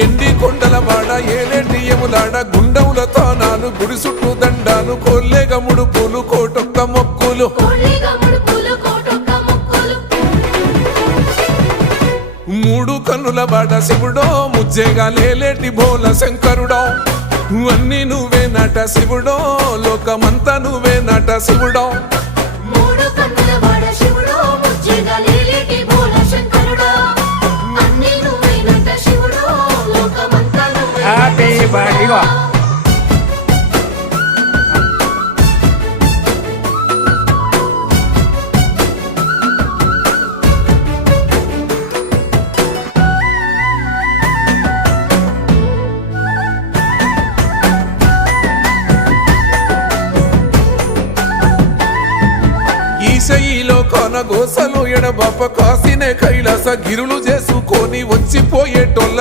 ఎండి కొండల వాడ ఏలేటి యములాడ గుండముల తానాలు గుడి చుట్టూ దండాలు కోల్లేగ ముడుపులు కోటొక్క మొక్కులు మూడు కన్నుల వాడ శివుడో ముజ్జేగా లేలేటి బోల శంకరుడో అన్ని నువ్వే నట శివుడో లోకమంతా నువ్వే నట శివుడో ఇగో ఈశయిలో కొనగోసలు ఎడబాప కాసినే కైలాస గిరులు చేసుకొని వచ్చిపోయేటోళ్ళ